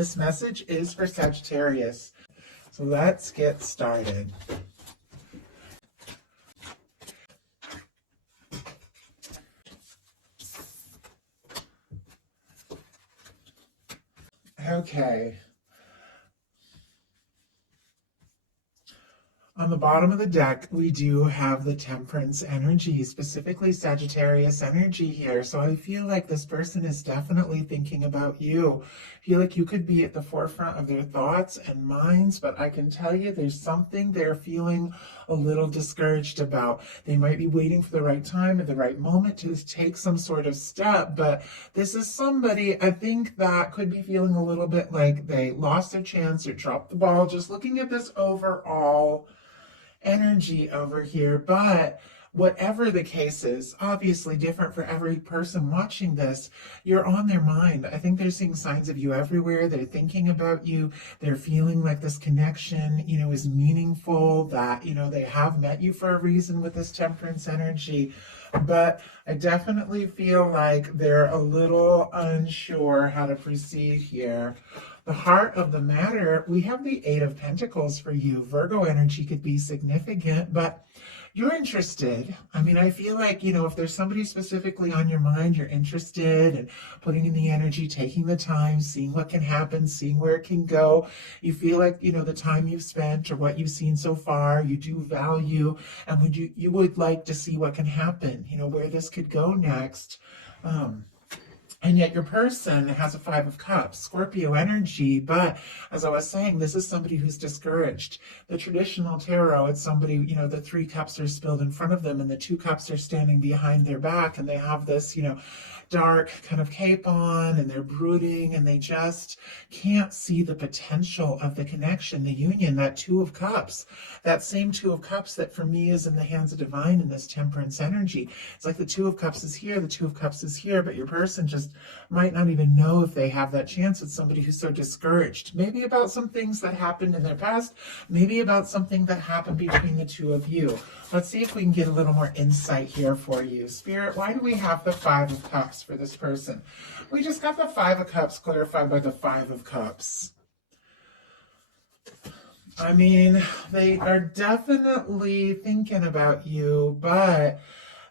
this message is for Sagittarius. So let's get started. Okay. On the bottom of the deck, we do have the Temperance energy, specifically Sagittarius energy here. So I feel like this person is definitely thinking about you. I feel like you could be at the forefront of their thoughts and minds, but I can tell you there's something they're feeling a little discouraged about. They might be waiting for the right time at the right moment to take some sort of step, but this is somebody I think that could be feeling a little bit like they lost their chance or dropped the ball. Just looking at this overall energy over here, but whatever the case is, obviously different for every person watching this, you're on their mind. I think they're seeing signs of you everywhere. They're thinking about you. They're feeling like this connection, is meaningful, that, they have met you for a reason with this Temperance energy. But I definitely feel like they're a little unsure how to proceed here. The heart of the matter, we have the Eight of Pentacles for you. Virgo energy could be significant, but you're interested. I feel like, if there's somebody specifically on your mind, you're interested in putting in the energy, taking the time, seeing what can happen, seeing where it can go. You feel like, the time you've spent or what you've seen so far, you do value, and you would like to see what can happen, where this could go next. And yet your person has a Five of Cups, Scorpio energy. But as I was saying, this is somebody who's discouraged. The traditional tarot, it's somebody, the three cups are spilled in front of them and the two cups are standing behind their back, and they have this, dark kind of cape on, and they're brooding, and they just can't see the potential of the connection, the union, that Two of Cups, that same Two of Cups that for me is in the hands of divine in this Temperance energy. It's like the Two of Cups is here, the Two of Cups is here, but your person just might not even know if they have that chance. It's somebody who's so discouraged, maybe about some things that happened in their past, maybe about something that happened between the two of you. Let's see if we can get a little more insight here for you. Spirit, why do we have the Five of Cups for this person? We just got the Five of Cups clarified by the Five of Cups. They are definitely thinking about you, but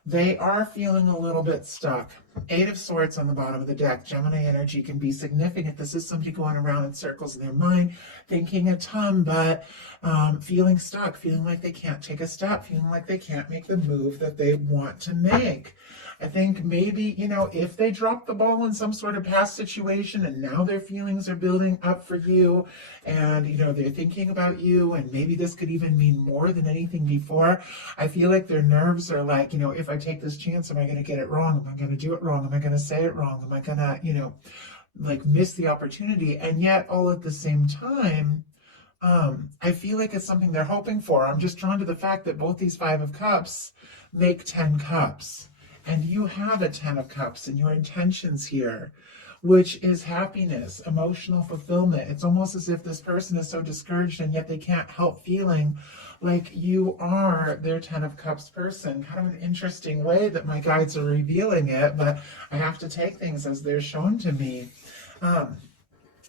they are feeling a little bit stuck. Eight of Swords on the bottom of the deck. Gemini energy can be significant. This is somebody going around in circles in their mind, thinking a ton, but feeling stuck, feeling like they can't take a step, feeling like they can't make the move that they want to make. I think maybe, if they drop the ball in some sort of past situation and now their feelings are building up for you and, they're thinking about you, and maybe this could even mean more than anything before. I feel like their nerves are like, if I take this chance, am I going to get it wrong? Am I going to do it wrong? Am I going to say it wrong? Am I going to, miss the opportunity? And yet all at the same time, I feel like it's something they're hoping for. I'm just drawn to the fact that both these Five of Cups make 10 cups. And you have a 10 of Cups in your intentions here, which is happiness, emotional fulfillment. It's almost as if this person is so discouraged and yet they can't help feeling like you are their 10 of Cups person. Kind of an interesting way that my guides are revealing it, but I have to take things as they're shown to me.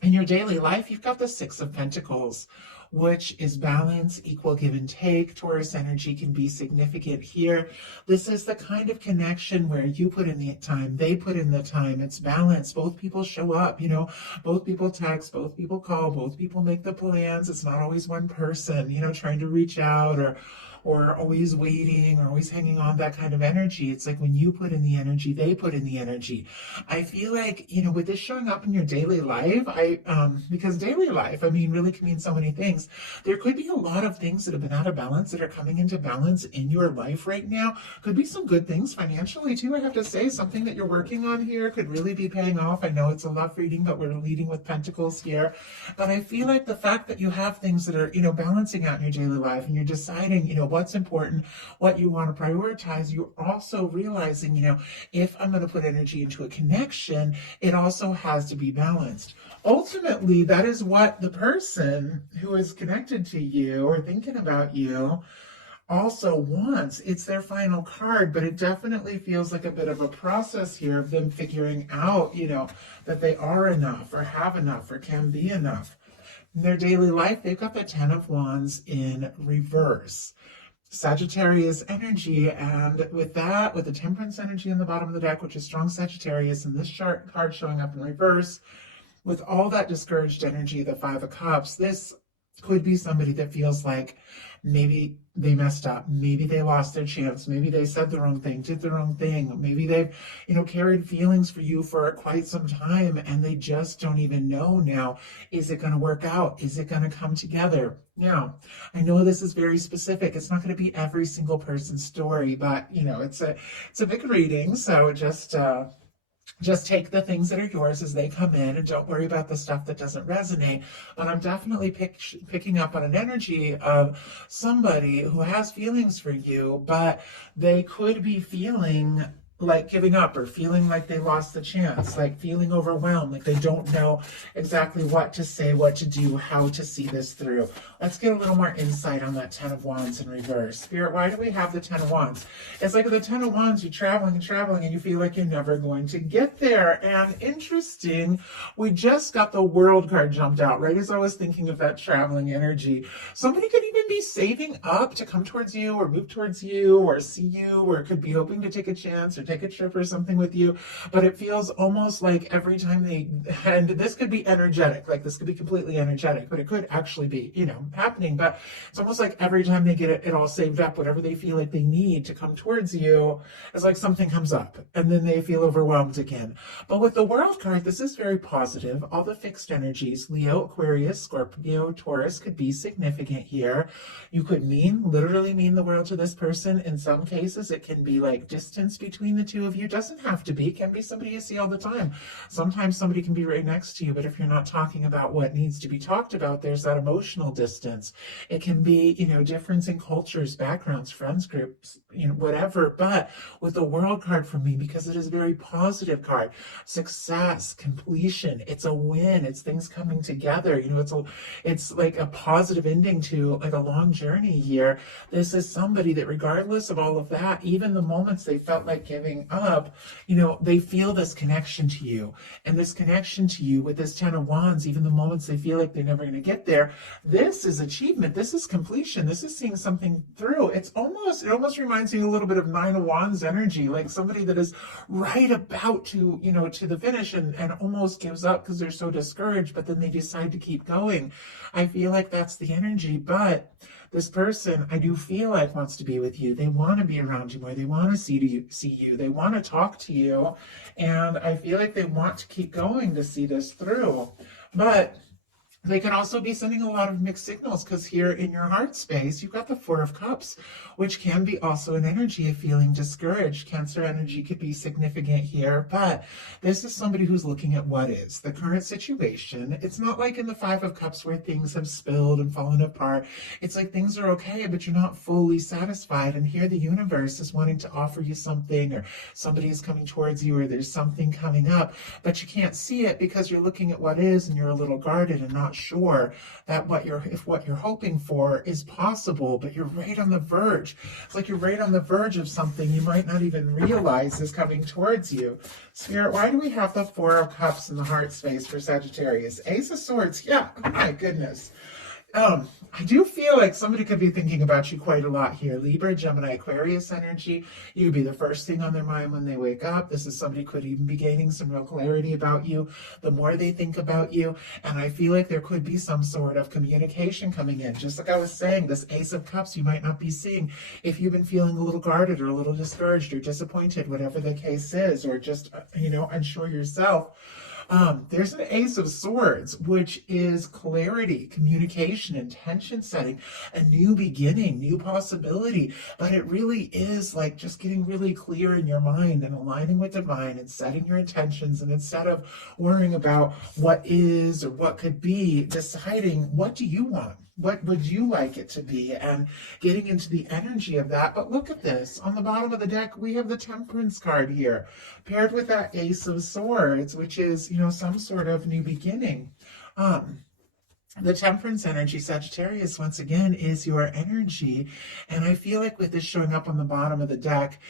In your daily life, you've got the Six of Pentacles, which is balance, equal give and take. Taurus energy can be significant here. This is the kind of connection where you put in the time, they put in the time. It's balance. Both people show up, both people text, both people call, both people make the plans. It's not always one person, trying to reach out or always waiting or always hanging on, that kind of energy. It's like when you put in the energy, they put in the energy. I feel like, with this showing up in your daily life, because daily life, really can mean so many things. There could be a lot of things that have been out of balance that are coming into balance in your life right now. Could be some good things financially too, I have to say. Something that you're working on here could really be paying off. I know it's a love reading, but we're leading with Pentacles here. But I feel like the fact that you have things that are, balancing out in your daily life, and you're deciding, what's important, what you want to prioritize, you're also realizing, if I'm going to put energy into a connection, it also has to be balanced. Ultimately, that is what the person who is connected to you or thinking about you also wants. It's their final card, but it definitely feels like a bit of a process here of them figuring out, that they are enough or have enough or can be enough. In their daily life, they've got the Ten of Wands in reverse. Sagittarius energy, and with that, with the Temperance energy in the bottom of the deck, which is strong Sagittarius, and this card showing up in reverse, with all that discouraged energy, the Five of Cups, this could be somebody that feels like maybe they messed up, maybe they lost their chance, maybe they said the wrong thing, did the wrong thing, maybe they've carried feelings for you for quite some time and they just don't even know now, is it going to work out, is it going to come together? Now, I know this is very specific, it's not going to be every single person's story, but it's a big reading, so just take the things that are yours as they come in and don't worry about the stuff that doesn't resonate. But I'm definitely picking up on an energy of somebody who has feelings for you, but they could be feeling like giving up or feeling like they lost the chance, like feeling overwhelmed, like they don't know exactly what to say, what to do, how to see this through. Let's get a little more insight on that Ten of Wands in reverse. Spirit, why do we have the Ten of Wands? It's like with the Ten of Wands, you're traveling and traveling and you feel like you're never going to get there. And interesting, we just got the World card jumped out, right as I was thinking of that traveling energy. Somebody could even be saving up to come towards you or move towards you or see you, or could be hoping to take a chance or take a trip or something with you, but it feels almost like every time and this could be energetic, like this could be completely energetic, but it could actually be, happening, but it's almost like every time they get it all saved up, whatever they feel like they need to come towards you, it's like something comes up and then they feel overwhelmed again. But with the World card, this is very positive. All the fixed energies, Leo, Aquarius, Scorpio, Taurus, could be significant here. You could literally mean the world to this person. In some cases, it can be like distance between the two of you. Doesn't have to be. It can be somebody you see all the time. Sometimes somebody can be right next to you, but if you're not talking about what needs to be talked about, there's that emotional distance. It can be, difference in cultures, backgrounds, friends groups, whatever. But with the World card for me, because it is a very positive card, success, completion, it's a win, it's things coming together. It's like a positive ending to like a long journey here. This is somebody that regardless of all of that, even the moments they felt like giving up, they feel this connection to you. And this connection to you with this Ten of Wands, even the moments they feel like they're never going to get there, this is achievement. This is completion. This is seeing something through. It almost reminds me a little bit of Nine of Wands energy, like somebody that is right about to, to the finish and almost gives up because they're so discouraged, but then they decide to keep going. I feel like that's the energy, but this person, I do feel like, wants to be with you. They want to be around you more. They want to see you. They want to talk to you. And I feel like they want to keep going to see this through. But they can also be sending a lot of mixed signals, because here in your heart space, you've got the Four of Cups, which can be also an energy of feeling discouraged. Cancer energy could be significant here, but this is somebody who's looking at what is the current situation. It's not like in the Five of Cups where things have spilled and fallen apart. It's like things are okay, but you're not fully satisfied. And here the universe is wanting to offer you something, or somebody is coming towards you, or there's something coming up, but you can't see it because you're looking at what is and you're a little guarded and not sure that what you're hoping for is possible, but you're right on the verge. It's like you're right on the verge of something you might not even realize is coming towards you. Spirit, why do we have the Four of Cups in the heart space for Sagittarius? Ace of Swords, yeah, oh my goodness. I do feel like somebody could be thinking about you quite a lot here. Libra, Gemini, Aquarius energy. You'd be the first thing on their mind when they wake up. This is somebody could even be gaining some real clarity about you the more they think about you. And I feel like there could be some sort of communication coming in. Just like I was saying, this Ace of Cups you might not be seeing if you've been feeling a little guarded or a little discouraged or disappointed, whatever the case is, or just, unsure yourself. There's an Ace of Swords, which is clarity, communication, intention setting, a new beginning, new possibility. But it really is like just getting really clear in your mind and aligning with divine and setting your intentions. And instead of worrying about what is or what could be, deciding what do you want? What would you like it to be? And getting into the energy of that. But look at this. On the bottom of the deck, we have the Temperance card here, paired with that Ace of Swords, which is, some sort of new beginning. The temperance energy, Sagittarius, once again, is your energy. And I feel like with this showing up on the bottom of the deck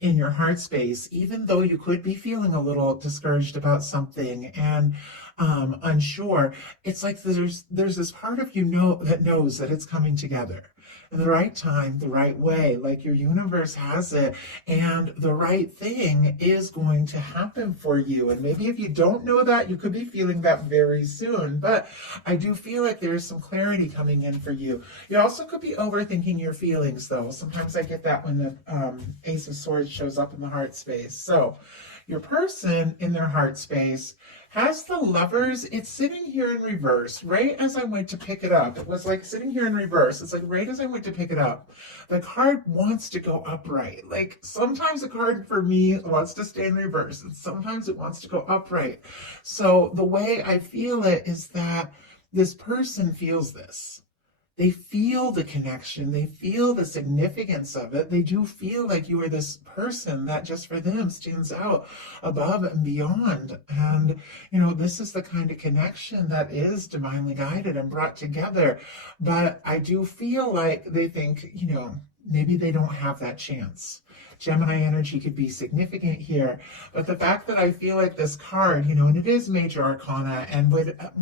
in your heart space, even though you could be feeling a little discouraged about something and unsure, it's like there's this part of you that knows that it's coming together in the right time, the right way, like your universe has it, and the right thing is going to happen for you. And maybe if you don't know that, you could be feeling that very soon. But I do feel like there is some clarity coming in for you. You also could be overthinking your feelings, though. Sometimes I get that when the Ace of Swords shows up in the heart space. So your person in their heart space has the Lovers. It's sitting here in reverse. Right as I went to pick it up, it was like sitting here in reverse. It's like right as I went to pick it up, the card wants to go upright. Like sometimes a card for me wants to stay in reverse, and sometimes it wants to go upright. So the way I feel it is that this person feels this. They feel the connection. They feel the significance of it. They do feel like you are this person that just for them stands out above and beyond. And, this is the kind of connection that is divinely guided and brought together. But I do feel like they think, maybe they don't have that chance. Gemini energy could be significant here, but the fact that I feel like this card, and it is major arcana, and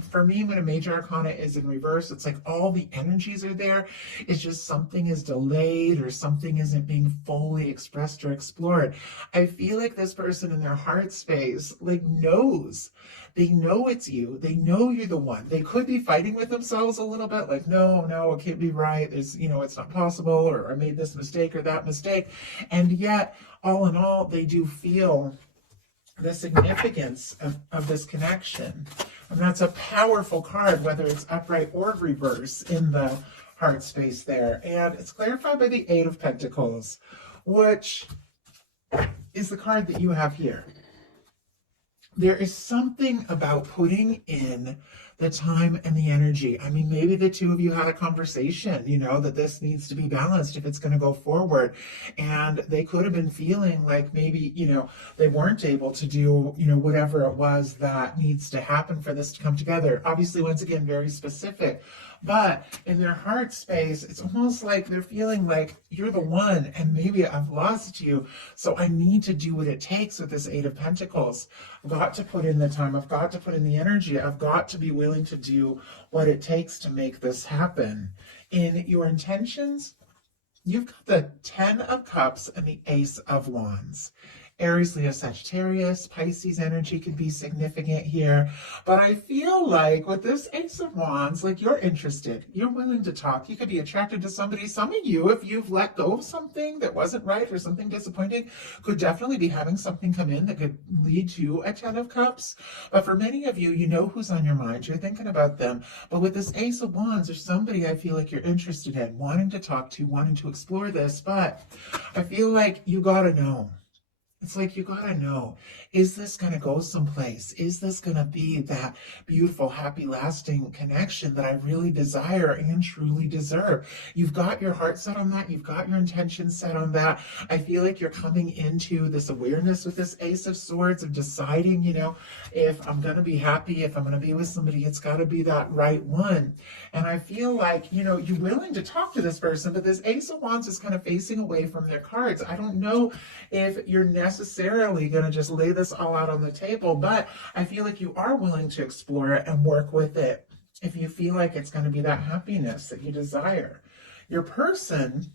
for me, when a major arcana is in reverse, it's like all the energies are there. It's just something is delayed or something isn't being fully expressed or explored. I feel like this person in their heart space, knows. They know it's you. They know you're the one. They could be fighting with themselves a little bit, like, no, it can't be right. There's, it's not possible, or I made this mistake or that mistake. And yet, all in all, they do feel the significance of this connection. And that's a powerful card, whether it's upright or reverse in the heart space there. And it's clarified by the Eight of Pentacles, which is the card that you have here. There is something about putting in the time and the energy. I mean, maybe the two of you had a conversation, that this needs to be balanced if it's going to go forward. And they could have been feeling like maybe, they weren't able to do, whatever it was that needs to happen for this to come together. Obviously, once again, very specific. But in their heart space, it's almost like they're feeling like you're the one and maybe I've lost you. So I need to do what it takes with this Eight of Pentacles. I've got to put in the time. I've got to put in the energy. I've got to be willing to do what it takes to make this happen. In your intentions, you've got the Ten of Cups and the Ace of Wands. Aries, Leo, Sagittarius, Pisces energy could be significant here. But I feel like with this Ace of Wands, you're interested. You're willing to talk. You could be attracted to somebody. Some of you, if you've let go of something that wasn't right or something disappointing, could definitely be having something come in that could lead to a Ten of Cups. But for many of you, you know who's on your mind. You're thinking about them. But with this Ace of Wands, there's somebody I feel like you're interested in, wanting to talk to, wanting to explore this. But I feel like you gotta know. It's like you gotta know, is this gonna go someplace? Is this gonna be that beautiful, happy, lasting connection that I really desire and truly deserve? You've got your heart set on that. You've got your intention set on that. I feel like you're coming into this awareness with this Ace of Swords of deciding, if I'm gonna be happy, if I'm gonna be with somebody, it's gotta be that right one. And I feel like, you're willing to talk to this person, but this Ace of Wands is kind of facing away from their cards. I don't know if you're necessarily going to just lay this all out on the table, but I feel like you are willing to explore it and work with it if you feel like it's going to be that happiness that you desire. Your person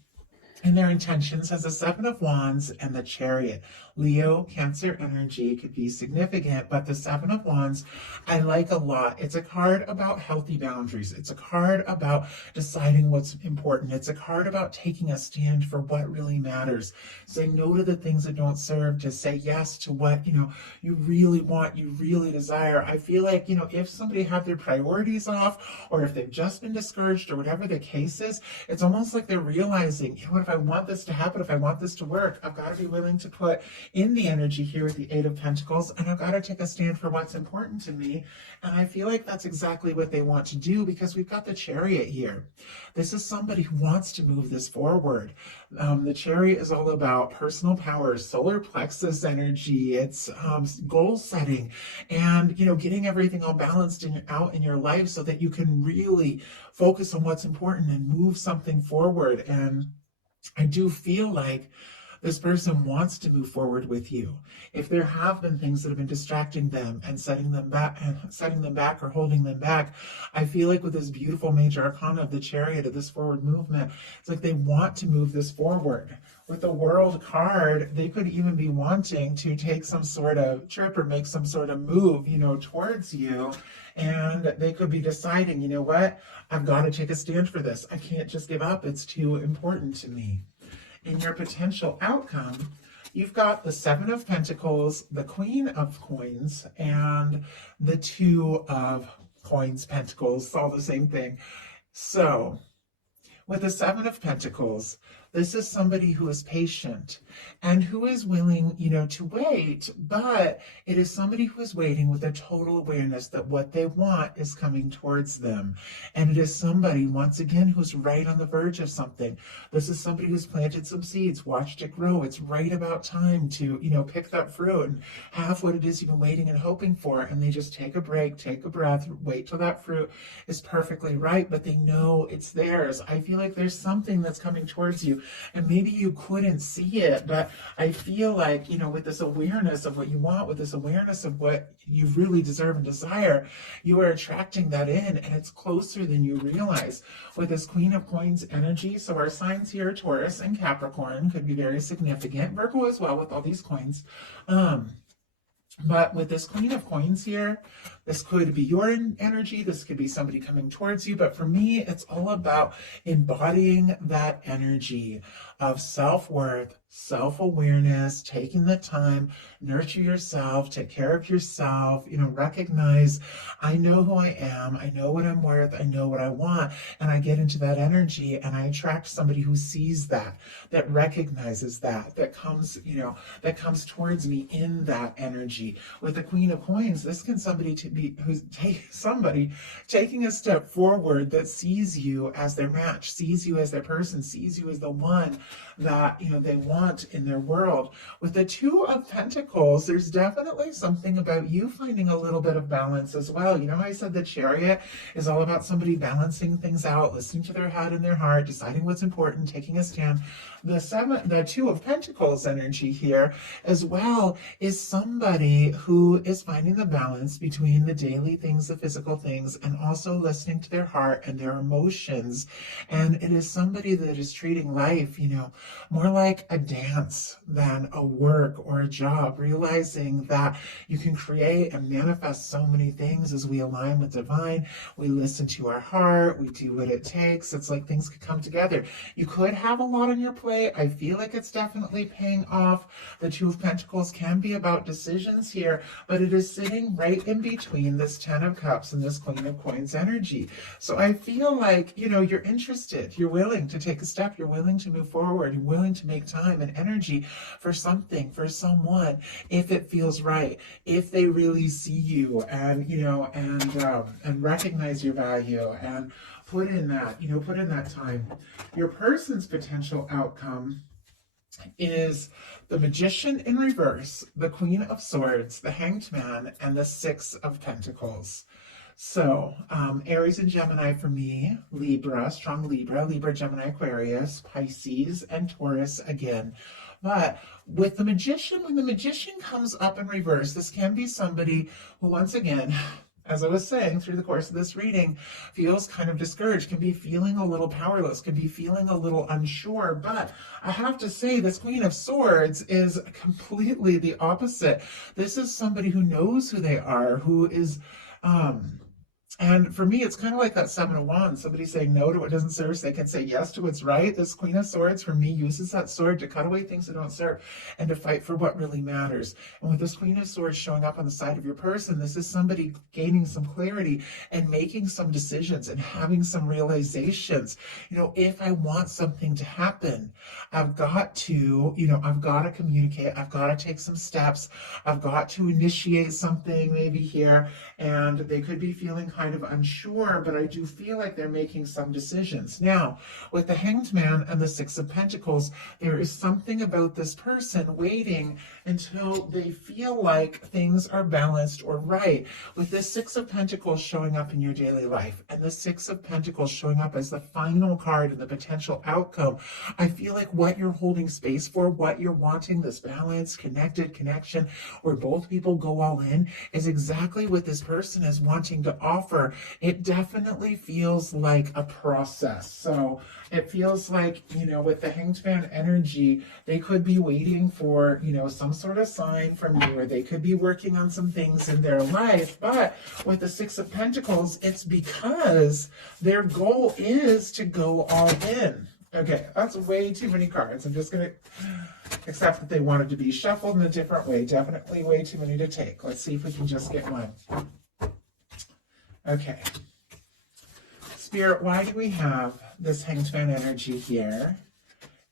and their intentions has the Seven of Wands and the Chariot. Leo, Cancer energy could be significant, but the Seven of Wands I like a lot. It's a card about healthy boundaries. It's a card about deciding what's important. It's a card about taking a stand for what really matters. Saying no to the things that don't serve, to say yes to what, you really want, you really desire. I feel like, if somebody had their priorities off, or if they've just been discouraged, or whatever the case is, it's almost like they're realizing, if I want this to happen, if I want this to work, I've got to be willing to put in the energy here with the Eight of Pentacles, and I've got to take a stand for what's important to me. And I feel like that's exactly what they want to do, because we've got the Chariot here. This is somebody who wants to move this forward. The Chariot is all about personal power, solar plexus energy. It's goal setting, and getting everything all balanced out in your life so that you can really focus on what's important and move something forward. And I do feel like this person wants to move forward with you. If there have been things that have been distracting them and setting them back or holding them back, I feel like with this beautiful major arcana of the Chariot, of this forward movement, it's like they want to move this forward. With the World card, they could even be wanting to take some sort of trip or make some sort of move, towards you. And they could be deciding, you know what, I've got to take a stand for this. I can't just give up. It's too important to me. In your potential outcome, you've got the Seven of Pentacles, the Queen of Coins, and the Two of Coins, Pentacles. It's all the same thing. So, with the Seven of Pentacles, this is somebody who is patient and who is willing, to wait, but it is somebody who is waiting with a total awareness that what they want is coming towards them. And it is somebody, once again, who's right on the verge of something. This is somebody who's planted some seeds, watched it grow. It's right about time to, pick that fruit and have what it is you've been waiting and hoping for. And they just take a break, take a breath, wait till that fruit is perfectly ripe, but they know it's theirs. I feel like there's something that's coming towards you. And maybe you couldn't see it, but I feel like, with this awareness of what you want, with this awareness of what you really deserve and desire, you are attracting that in, and it's closer than you realize. With this Queen of Coins energy, so our signs here, Taurus and Capricorn, could be very significant. Virgo as well with all these coins. But with this Queen of Coins here, this could be your energy. This could be somebody coming towards you. But for me, it's all about embodying that energy of self-worth, self-awareness, taking the time, nurture yourself, take care of yourself, recognize, I know who I am, I know what I'm worth, I know what I want, and I get into that energy and I attract somebody who sees that recognizes that comes, that comes towards me in that energy. With the Queen of Coins, this can somebody taking a step forward that sees you as their match, sees you as their person, sees you as the one that they want in their world. With the Two of Pentacles, there's definitely something about you finding a little bit of balance as well. I said the Chariot is all about somebody balancing things out, listening to their head and their heart, deciding what's important, taking a stand. The Two of Pentacles energy here as well is somebody who is finding the balance between the daily things, the physical things, and also listening to their heart and their emotions. And it is somebody that is treating life, more like a dance than a work or a job, realizing that you can create and manifest so many things as we align with divine. We listen to our heart, we do what it takes. It's like things could come together. You could have a lot on your plate. I feel like it's definitely paying off. The Two of Pentacles can be about decisions here, but it is sitting right in between this Ten of Cups and this Queen of Coins energy. So I feel like, you're interested, you're willing to take a step, you're willing to move forward, you're willing to make time and energy for something, for someone, if it feels right, if they really see you and, and recognize your value and put in that time. Your person's potential outcome is the Magician in reverse, the Queen of Swords, the Hanged Man, and the Six of Pentacles. So, Aries and Gemini for me, Libra, strong Libra, Gemini, Aquarius, Pisces, and Taurus again. But with the Magician, when the Magician comes up in reverse, this can be somebody who, once again, as I was saying through the course of this reading, feels kind of discouraged, can be feeling a little powerless, can be feeling a little unsure. But I have to say, this Queen of Swords is completely the opposite. This is somebody who knows who they are, who is And for me, it's kind of like that Seven of Wands. Somebody saying no to what doesn't serve, so they can say yes to what's right. This Queen of Swords, for me, uses that sword to cut away things that don't serve and to fight for what really matters. And with this Queen of Swords showing up on the side of your person, this is somebody gaining some clarity and making some decisions and having some realizations. If I want something to happen, I've got to, I've got to communicate. I've got to take some steps. I've got to initiate something maybe here. And they could be feeling kind of unsure, but I do feel like they're making some decisions. Now, with the Hanged Man and the Six of Pentacles, there is something about this person waiting until they feel like things are balanced or right. With this Six of Pentacles showing up in your daily life and the Six of Pentacles showing up as the final card and the potential outcome, I feel like what you're holding space for, what you're wanting, this balance, connected connection, where both people go all in, is exactly what this person is wanting to offer. It definitely feels like a process. So it feels like, with the Hanged Man energy, they could be waiting for, some sort of sign from you, or they could be working on some things in their life. But with the Six of Pentacles, it's because their goal is to go all in. Okay, that's way too many cards. I'm just going to accept that they wanted to be shuffled in a different way. Definitely way too many to take. Let's see if we can just get one. Okay. Spirit, why do we have this Hanged Man energy here?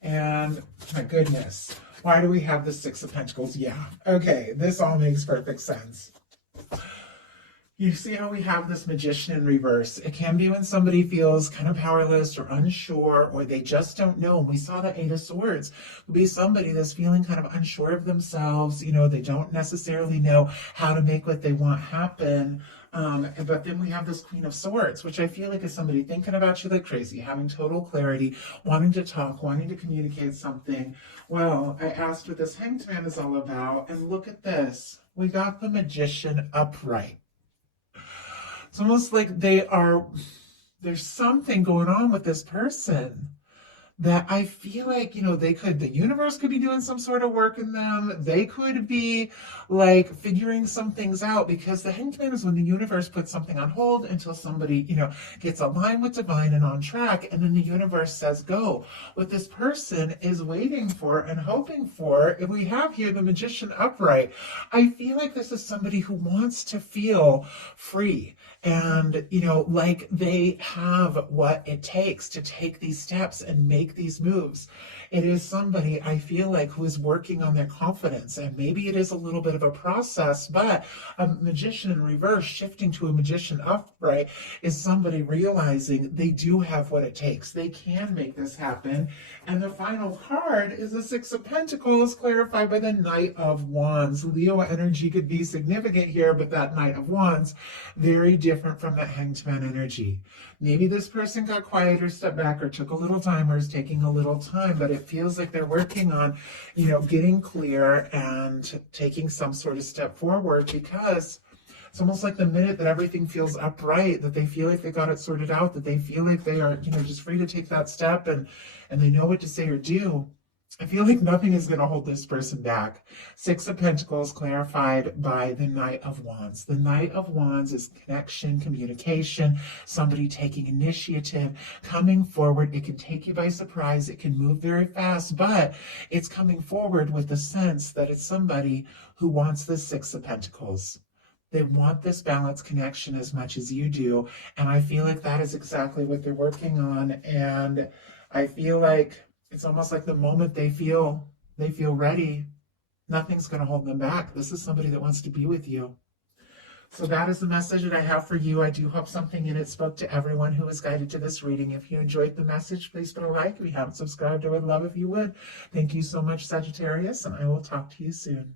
And my goodness, why do we have the Six of Pentacles? Yeah, okay, this all makes perfect sense. You see how we have this Magician in reverse. It can be when somebody feels kind of powerless or unsure, or they just don't know. And we saw the Eight of Swords. It would be somebody that's feeling kind of unsure of themselves. They don't necessarily know how to make what they want happen. But then we have this Queen of Swords, which I feel like is somebody thinking about you like crazy, having total clarity, wanting to talk, wanting to communicate something. Well, I asked what this Hanged Man is all about, and look at this. We got the Magician upright. It's almost like there's something going on with this person that I feel like, the universe could be doing some sort of work in them. They could be like figuring some things out, because the Hanged Man is when the universe puts something on hold until somebody, gets aligned with divine and on track. And then the universe says, go. What this person is waiting for and hoping for, if we have here the Magician upright, I feel like this is somebody who wants to feel free. And, like they have what it takes to take these steps and make these moves. It is somebody, I feel like, who is working on their confidence. And maybe it is a little bit of a process, but a Magician in reverse shifting to a Magician upright is somebody realizing they do have what it takes. They can make this happen. And the final card is the Six of Pentacles, clarified by the Knight of Wands. Leo energy could be significant here, but that Knight of Wands, very different from that Hanged Man energy. Maybe this person got quiet or stepped back or took a little time or is taking a little time, but it feels like they're working on, getting clear and taking some sort of step forward, because it's almost like the minute that everything feels upright, that they feel like they got it sorted out, that they feel like they are, just free to take that step and they know what to say or do. I feel like nothing is going to hold this person back. Six of Pentacles clarified by the Knight of Wands. The Knight of Wands is connection, communication, somebody taking initiative, coming forward. It can take you by surprise. It can move very fast, but it's coming forward with the sense that it's somebody who wants the Six of Pentacles. They want this balanced connection as much as you do. And I feel like that is exactly what they're working on. And I feel like it's almost like the moment they feel ready, nothing's going to hold them back. This is somebody that wants to be with you. So that is the message that I have for you. I do hope something in it spoke to everyone who was guided to this reading. If you enjoyed the message, please put a like. If you haven't subscribed, I would love if you would. Thank you so much, Sagittarius, and I will talk to you soon.